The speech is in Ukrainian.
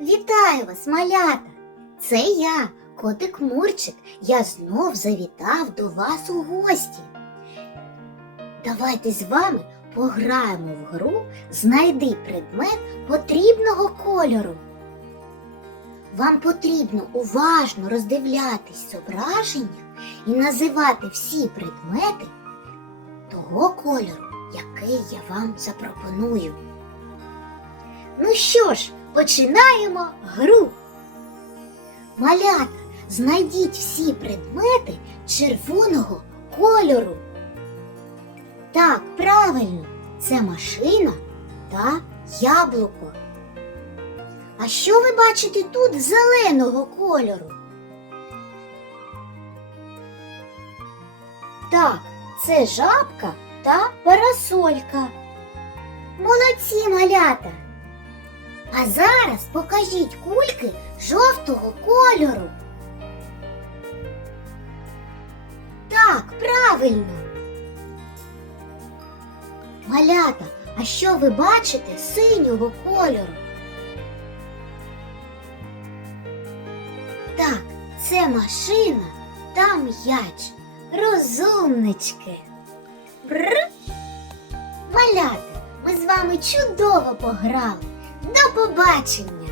Вітаю вас, малята! Це я, котик Мурчик. Я знов завітав до вас у гості. Давайте з вами пограємо в гру Знайди предмет потрібного кольору. Вам потрібно уважно роздивлятись зображення і називати всі предмети того кольору, який я вам запропоную. Ну що ж, починаємо гру. Малята, знайдіть всі предмети червоного кольору. Так, правильно, це машина та яблуко. А що ви бачите тут зеленого кольору? Так, це жабка та парасолька. Молодці малята! А зараз покажіть кульки жовтого кольору. Так, правильно. Малята, а що ви бачите синього кольору? Так, це машина та м'яч. Розумнички. Бр. Малята, ми з вами чудово пограли. До побачення.